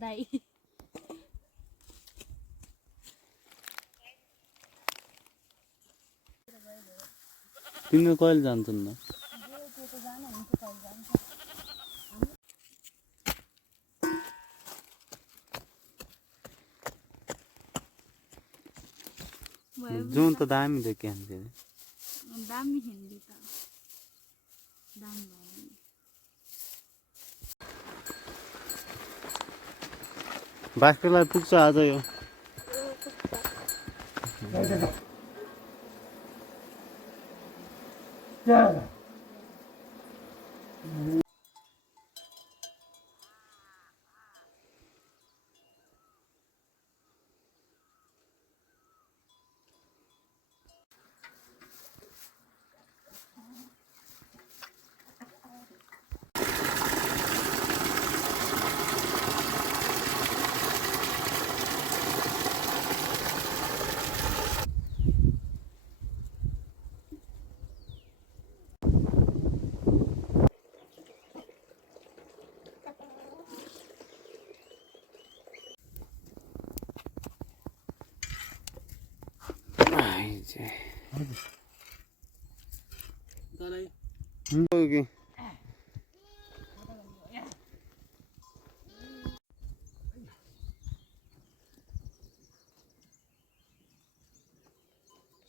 दाई तिमी कहिले जान्छन् न जुन त दामी देखियो नि दामी हिँड्दी त दामी भयो बास्केटलाई पुग्छ आज यो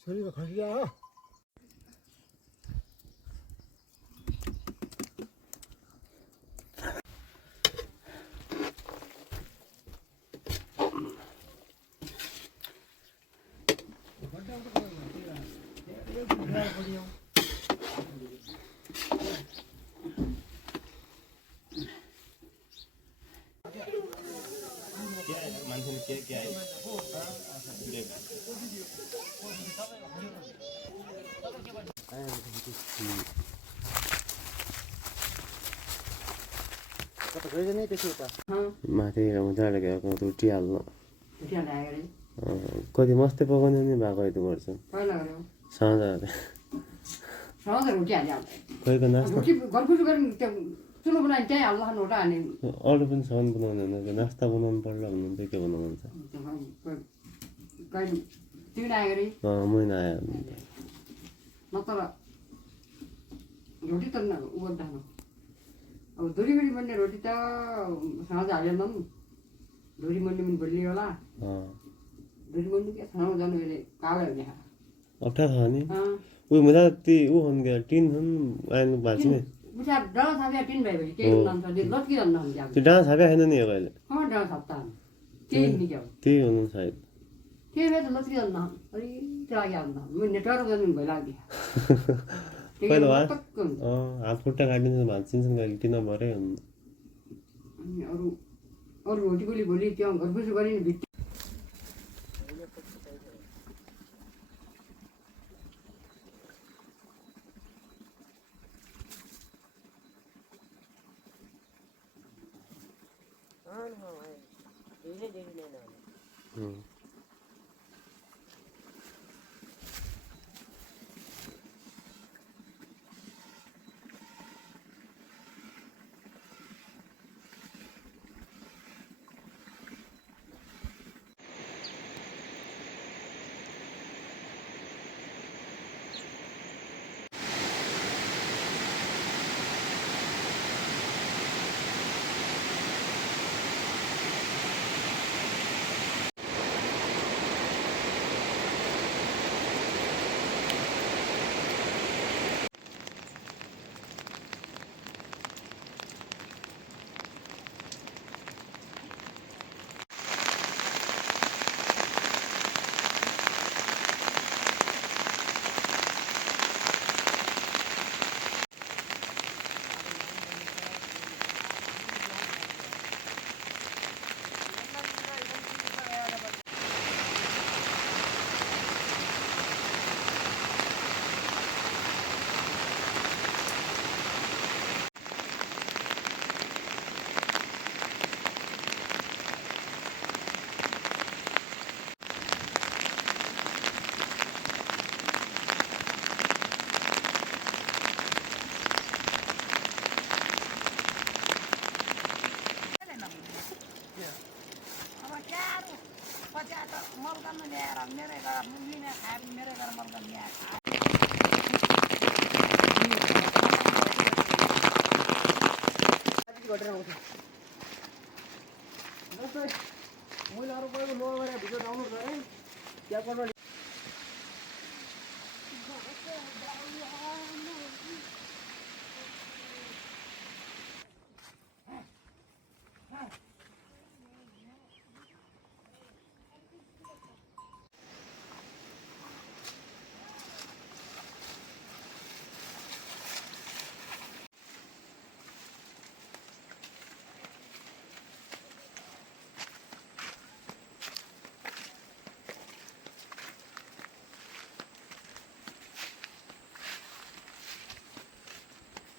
소리가 가시야. माथि हुँदाले गएको रोटी हाल्नु कति मस्तै पकाउने नि भएको यति गर्छ साँझ खैको नास्ता अरू पनि सामान बनाउने हुन्छ नास्ता बनाउनु पर्ला भन्नुहुन्छ के बनाउनुहुन्छ मैना आयो रोटी त उब्जानु अब धुरी बन्ने रोटी त साँझ हालेन धुरी बन्ने पनि भोलि होला धुरी बन्ने के खाना जानु अहिले कालो हुने अप्ठ्यारो छ नि उयो हुँदा ती ऊ हुन् क्या टिन हुन् आइनु भएको छ नि बुझा डाँडा छाप्या टिन भएपछि केही हुन सक्छ लट्की जान्न हुन्छ त्यो डाँडा छाप्या छैन नि यो कहिले डाँडा छाप्ता केही नि क्या त्यही हुनु सायद केही भए त लट्की जान्न अलि लाग्यो अन्त म नेटवर्क जानु भइलाग्यो पहिला हात खुट्टा काटिन्छ भाँचिन्छन् कहिले टिन भरै हुनु अरू अरू रोटी भोलि त्यो घरबुस गरिने भित्र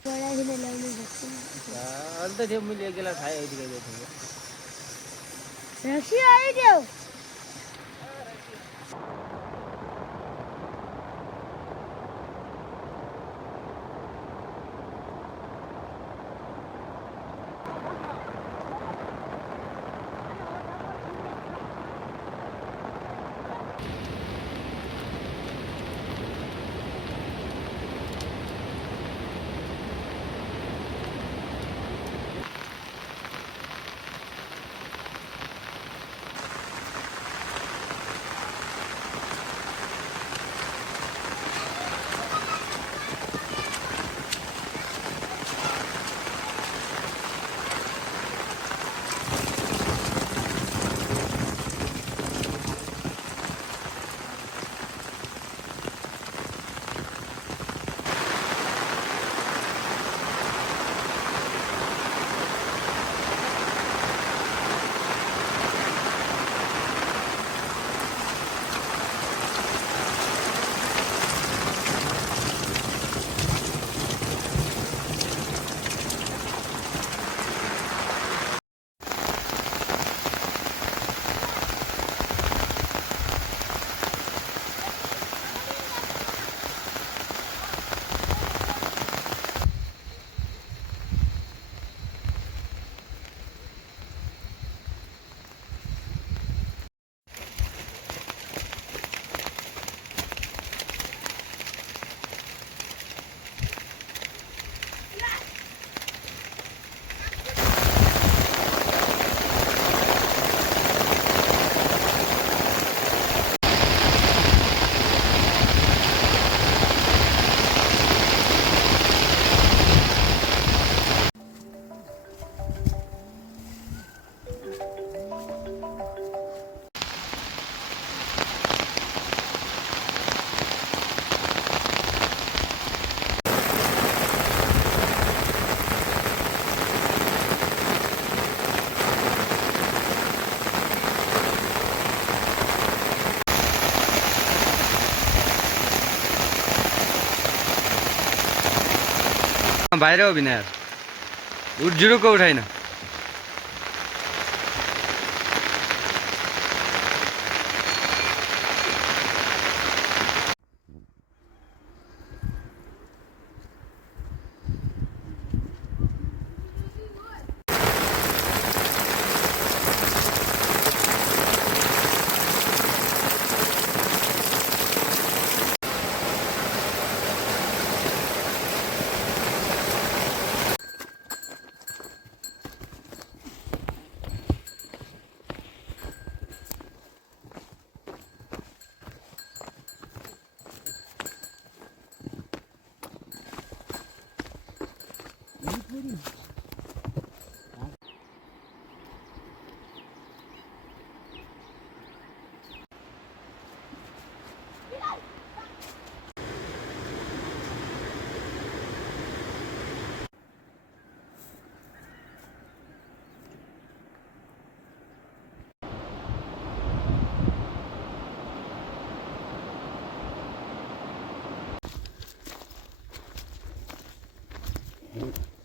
बड़ा हिमालय में बच्चे अर्ध ठेव मिल गेला खाय होती काय रशी आई देव बाहिर हो बिना यार जुडुको उठाइन Mm-hmm.